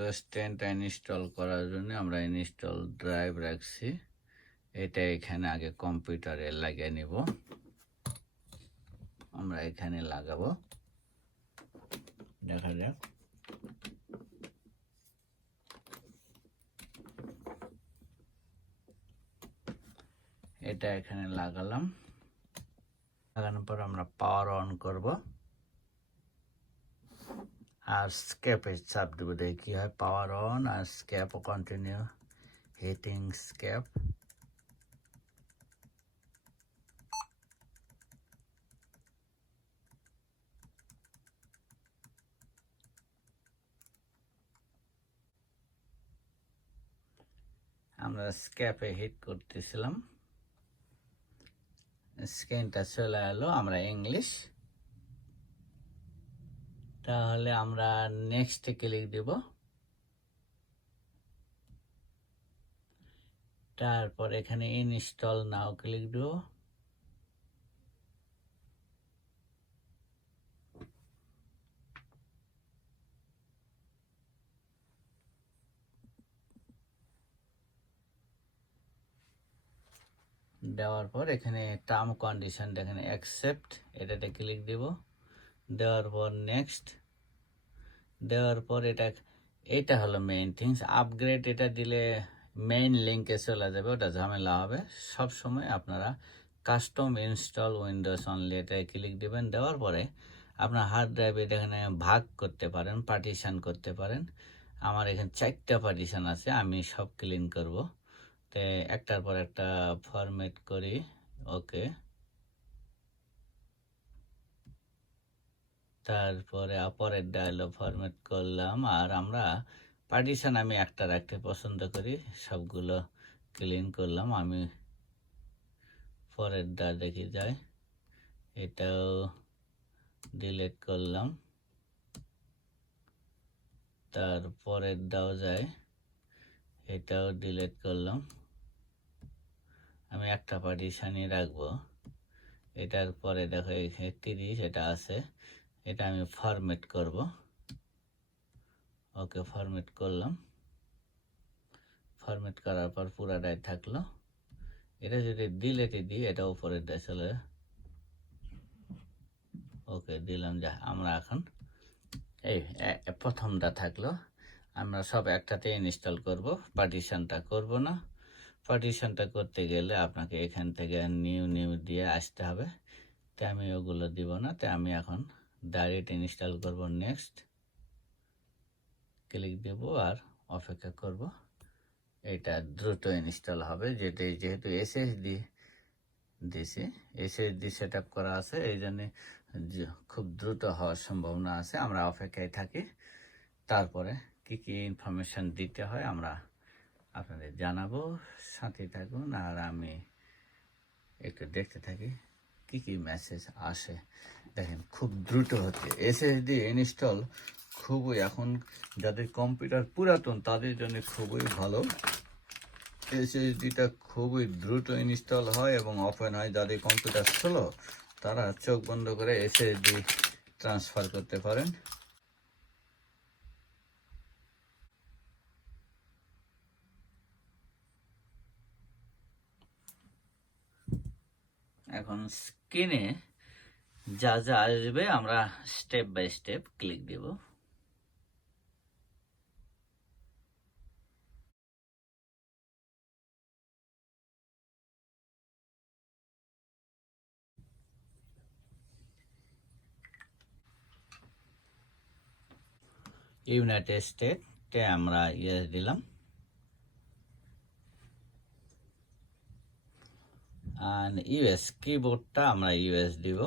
Windows 10টা install করার জন্য আমরা ইনস্টল ড্রাইভ রাখছি। এটা এখানে আগে কম্পিউটারে লাগিয়ে নিব। আমরা এখানে লাগাবো, দেখা যাক। এটা এখানে লাগালাম। লাগানোর পর আমরা পাওয়ার অন করব আর স্কেপে চাপ দেবো, দেখি কি হয়। পাওয়ার অন আর স্কেপ কন্টিনিউ হিটিং স্কেপ। আমরা স্কেপে হিট করতেছিলাম, স্ক্রিনটা চলে এলো। আমরা ইংলিশ, তাহলে আমরা নেক্সটে ক্লিক দেব। তারপর এখানে ইনস্টল নাও ক্লিক দেব। দেওয়ার পর এখানে টার্ম কন্ডিশন এখানে অ্যাকসেপ্ট, এটাতে ক্লিক দেব। দেওয়ার পর নেক্সট, দেওয়ার পর এটা হলো মেইন থিংস। আপগ্রেড এটা দিলে মেইন লিঙ্কে চলে যাবে, ওটা ঝামেলা হবে। সব সময় আপনারা কাস্টম ইনস্টল উইন্ডোজ অনলি এটায় ক্লিক দিবেন। দেওয়ার পরে আপনার হার্ড ড্রাইভে এখানে ভাগ করতে পারেন, পার্টিশন করতে পারেন। আমার এখানে 4টা পার্টিশন আছে, আমি সব ক্লিন করব। তো একটার পর একটা ফরম্যাট করি। ওকে, তারপরে পরের ডায়লগ ফরম্যাট করলাম। আর আমরা পার্টিশন আমি একটা রাখতে পছন্দ করি, সবগুলো ক্লিন করলাম। আমি পরের দা দেখি যায়, এটাও ডিলিট করলাম। তারপরের দাও যায়, এটাও ডিলিট করলাম। আমি একটা পার্টিশনই রাখবো। এটার পরে দেখো এখানে 30 এটা আছে, এটা আমি ফরম্যাট করব। ওকে, ফরম্যাট করলাম। ফরম্যাট করার পর পুরাটাই থাকলো। এটা যদি ডিলেটে দিই, এটা উপরের দিয়ে চলে। ওকে দিলাম। যা আমরা এখন এই প্রথমটা থাকলো, আমরা সব একটাতে ইনস্টল করব, পার্টিশনটা করব না। পার্টিশনটা করতে গেলে আপনাকে এখান থেকে নিউ দিয়ে আসতে হবে। তাই আমি ওগুলো দিব না, তাই আমি এখন ডাইরেক্ট ইনস্টল করব। নেক্সট ক্লিক দেব আর অপেক্ষা করব। এটা দ্রুত ইনস্টল হবে, যেহেতু এসএসডি দিছি, এসএসডি সেট আপ করা আছে, এই জন্যে খুব দ্রুত হওয়ার সম্ভাবনা আছে। আমরা অপেক্ষায় থাকি। তারপরে কি কি ইনফরমেশন দিতে হয় আমরা আপনাদের জানাবো, সাথে থাকুন। আর আমি একটু দেখতে থাকি কি কি মেসেজ আসে। দেখেন খুব দ্রুত হচ্ছে এসএসডি ইনস্টল। খুবই এখন যাদের কম্পিউটার পুরাতন তাদের জন্য খুবই ভালো। এসএসডিটা খুবই দ্রুত ইনস্টল হয় এবং ওপেন হয়। যাদের কম্পিউটার স্লো তারা চোখ বন্ধ করে এসএসডি ট্রান্সফার করতে পারেন। এখন স্ক্রিনে যা যা আসবে আমরা স্টেপ বাই স্টেপ ক্লিক দেব। ইউনাইটেড স্টেটে আমরা ইয়েস দিলাম। আর ইউএস কিবোর্ডটা আমরা ইউএস দিব।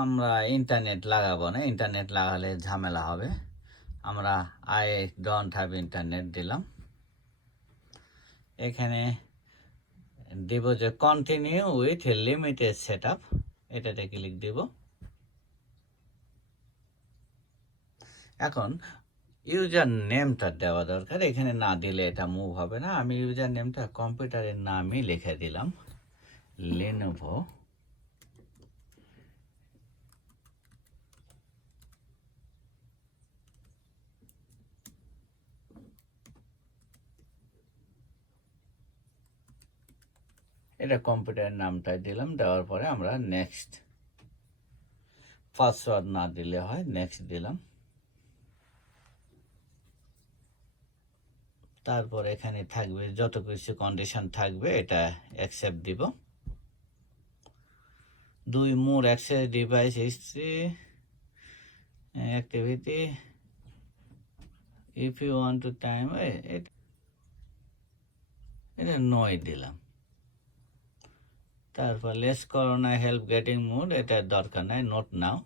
আমরা ইন্টারনেট লাগাবো না, ইন্টারনেট লাগালে ঝামেলা হবে। আমরা আই ডোন্ট হ্যাভ ইন্টারনেট দিলাম। এখানে দিব যে continue with limited set up, এটাতে ক্লিক দিব। এখন ইউজার নেমটা দেওয়া দরকার, এখানে না দিলে এটা মুভ হবে না। আমি ইউজার নেমটা কম্পিউটারের নামই লিখে দিলাম, লেনোভো এটা কম্পিউটারের নামটাই দিলাম, দেওয়ার পরে আমরা নেক্সট, পাসওয়ার্ড না দিলে হয়, নেক্সট দিলাম। তারপর এখানে থাকবে যত কিছু কন্ডিশন থাকবে, এটা অ্যাকসেপ্ট দিব। 2 more access device history activity if you want to time এটা 9 দিলাম। তারপর less corona help getting mode, এটা দরকার নাই, নোট নাও।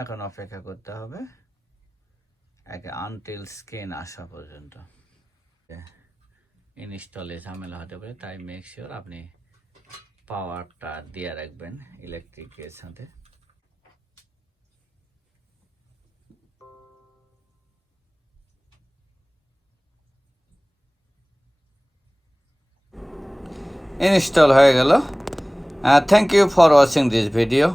এখন অপেক্ষা করতে হবে আনটিল স্ক্রিন আসা পর্যন্ত। ইনস্টলে ঝামেলা হতে পারে, তাই মেক শিওর আপনি পাওয়ারটা দিয়ে রাখবেন ইলেকট্রিকের সাথে। ইনস্টল হয়ে গেল। Thank you for watching this video.